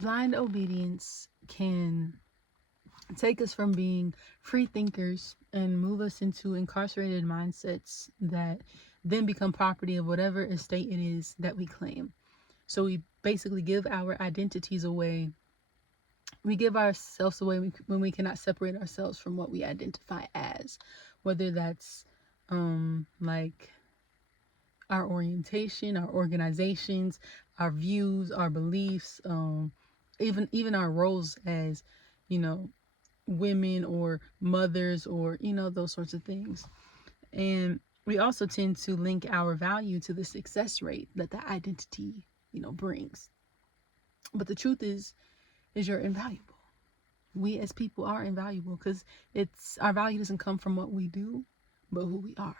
Blind obedience can take us from being free thinkers and move us into incarcerated mindsets that then become property of whatever estate it is that we claim. So we basically give our identities away. We give ourselves away when we cannot separate ourselves from what we identify as, whether that's like our orientation, our organizations, our views, our beliefs, even our roles as, you know, women or mothers or, you know, those sorts of things. And we also tend to link our value to the success rate that the identity, you know, brings. But the truth is you're invaluable. We as people are invaluable because it's our value doesn't come from what we do, but who we are.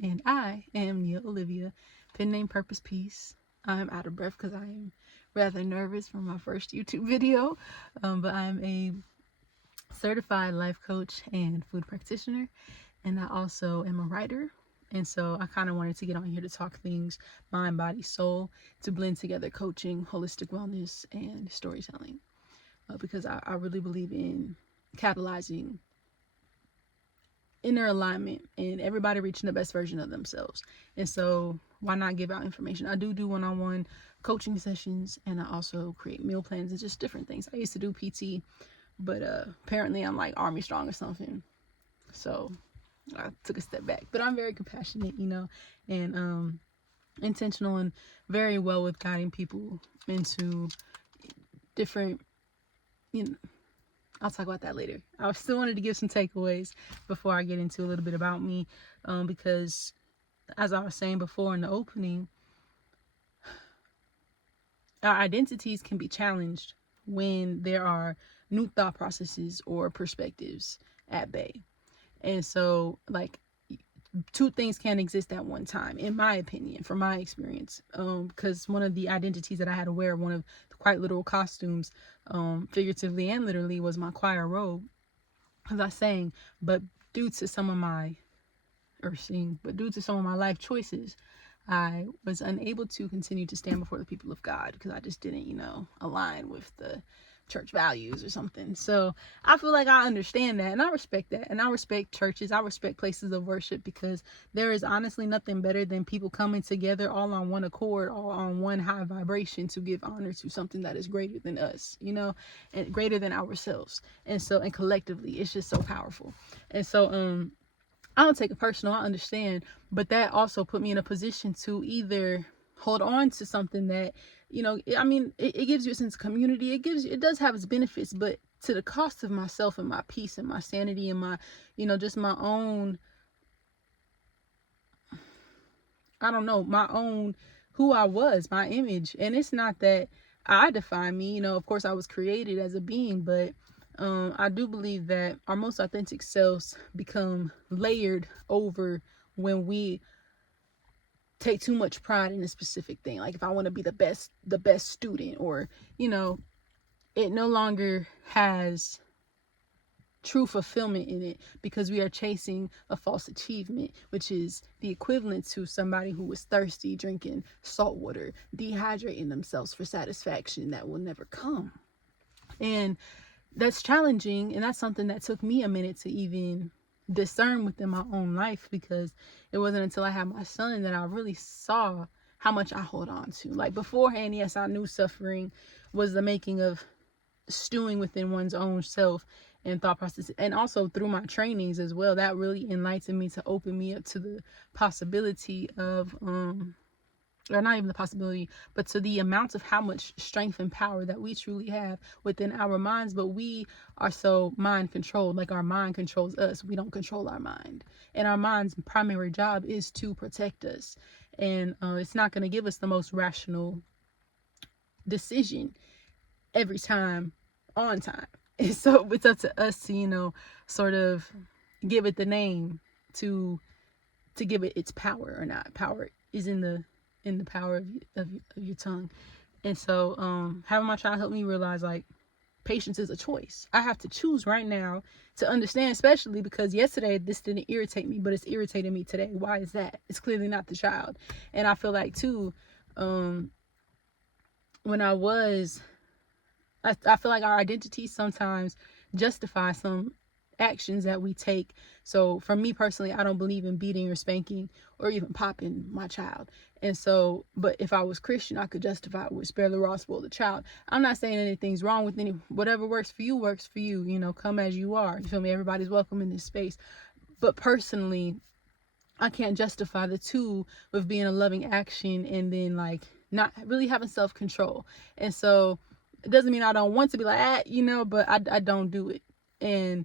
And I am Nia Olivia, pen name Purpose Peace. I'm out of breath because I am rather nervous from my first YouTube video, but I'm a certified life coach and food practitioner, and I also am a writer. And so I kind of wanted to get on here to talk things mind, body, soul, to blend together coaching, holistic wellness, and storytelling, because I really believe in catalyzing inner alignment and everybody reaching the best version of themselves. And so why not give out information? I do one-on-one coaching sessions, and I also create meal plans and just different things. I used to do PT, but apparently I'm like Army Strong or something. So I took a step back. But I'm very compassionate, you know, and intentional and very well with guiding people into different, you know, I'll talk about that later. I still wanted to give some takeaways before I get into a little bit about me, because as I was saying before in the opening, our identities can be challenged when there are new thought processes or perspectives at bay. And so, like, two things can't exist at one time, in my opinion, from my experience. Because one of the identities that I had to wear, one of the quite literal costumes, figuratively and literally, was my choir robe. Because I sang, but due to some of my, but due to some of my life choices, I was unable to continue to stand before the people of God because I just didn't, you know, align with the church values or something. So I feel like I understand that and I respect that. And I respect churches. I respect places of worship because there is honestly nothing better than people coming together all on one accord, all on one high vibration to give honor to something that is greater than us, you know, and greater than ourselves. And so, and collectively, it's just so powerful. And so, I don't take it personal, I understand, but that also put me in a position to either hold on to something that, you know, I mean, it gives you a sense of community. It does have its benefits, but to the cost of myself and my peace and my sanity and my, you know, just my own, I don't know, my own, who I was, my image. And it's not that I define me, you know, of course I was created as a being, but I do believe that our most authentic selves become layered over when we take too much pride in a specific thing. Like if I want to be the best student, or, you know, it no longer has true fulfillment in it because we are chasing a false achievement, which is the equivalent to somebody who was thirsty drinking salt water, dehydrating themselves for satisfaction that will never come. And that's challenging, and that's something that took me a minute to even discern within my own life, because it wasn't until I had my son that I really saw how much I hold on to. Like beforehand, yes, I knew suffering was the making of stewing within one's own self and thought process, and also through my trainings as well, that really enlightened me to open me up to the possibility of or not even the possibility, but to the amount of how much strength and power that we truly have within our minds. But we are so mind controlled, like our mind controls us. We don't control our mind. And our mind's primary job is to protect us. And it's not going to give us the most rational decision every time on time. And so it's up to us to, you know, sort of give it the name to give it its power or not. Power is in the power of your tongue. And so having my child helped me realize, like, patience is a choice. I have to choose right now to understand, especially because yesterday this didn't irritate me, but it's irritating me today. Why is that? It's clearly not the child. And I feel like too, when I was I feel like our identity sometimes justify some actions that we take. So for me personally, I don't believe in beating or spanking or even popping my child. And so, but if I was Christian, I could justify it with spare the rod, spoil the child. I'm not saying anything's wrong with any, whatever works for you works for you. You know, come as you are. You feel me? Everybody's welcome in this space. But personally, I can't justify the two with being a loving action and then like not really having self-control. And so it doesn't mean I don't want to be like, but I don't do it. And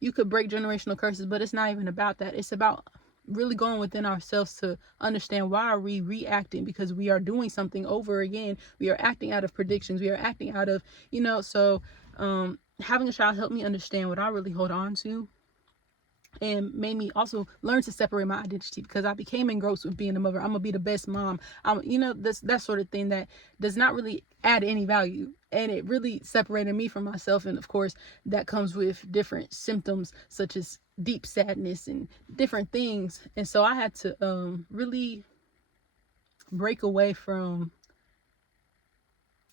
you could break generational curses, but it's not even about that. It's about really going within ourselves to understand why are we reacting, because we are doing something over again. We are acting out of predictions. We are acting out of, so having a child helped me understand what I really hold on to, and made me also learn to separate my identity, because I became engrossed with being a mother. I'm gonna be the best mom. That sort of thing that does not really add any value, and it really separated me from myself. And of course, that comes with different symptoms such as deep sadness and different things. And so I had to really break away from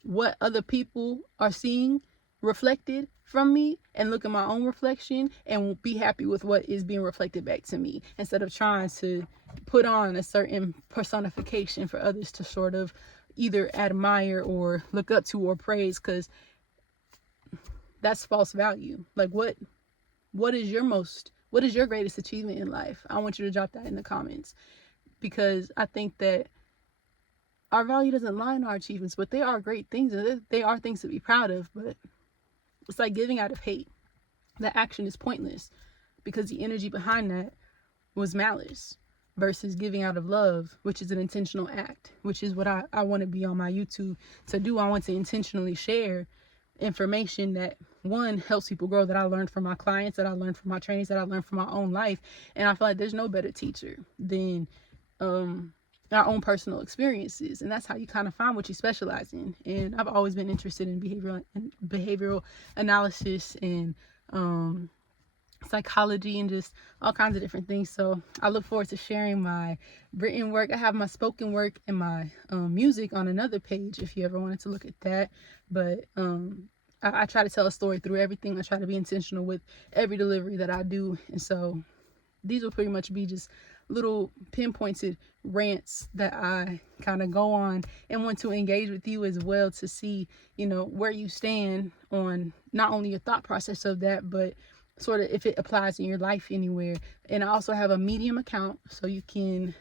what other people are seeing reflected from me and look at my own reflection and be happy with what is being reflected back to me, instead of trying to put on a certain personification for others to sort of either admire or look up to or praise, because that's false value. Like what is your greatest achievement in life? I want you to drop that in the comments, because I think that our value doesn't lie in our achievements, but they are great things, and they are things to be proud of. But it's like giving out of hate. That action is pointless, because the energy behind that was malice, versus giving out of love, which is an intentional act, which is what I want to be on my YouTube to do. I want to intentionally share information that, one, helps people grow, that I learned from my clients, that I learned from my trainings, that I learned from my own life. And I feel like there's no better teacher than our own personal experiences, and that's how you kind of find what you specialize in. And I've always been interested in behavioral analysis and psychology and just all kinds of different things. So I look forward to sharing my written work. I have my spoken work and my music on another page if you ever wanted to look at that. But I try to tell a story through everything. I try to be intentional with every delivery that I do. And so these will pretty much be just little pinpointed rants that I kind of go on, and want to engage with you as well to see, where you stand on not only your thought process of that, but sort of if it applies in your life anywhere. And I also have a Medium account, so you can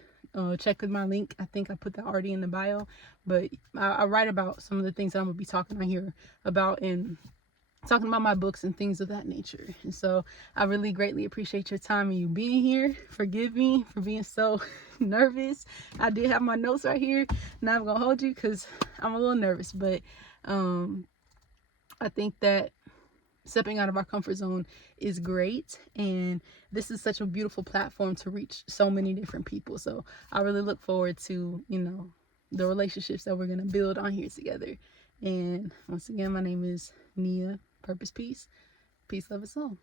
check with my link. I think I put that already in the bio, but I write about some of the things that I'm gonna be talking on here about, and talking about my books and things of that nature. And so I really greatly appreciate your time and you being here. Forgive me for being so nervous. I did have my notes right here. Now I'm gonna hold you because I'm a little nervous, but I think that stepping out of our comfort zone is great, and this is such a beautiful platform to reach so many different people. So I really look forward to the relationships that we're going to build on here together. And once again, my name is Nia Purpose Peace, love, and soul.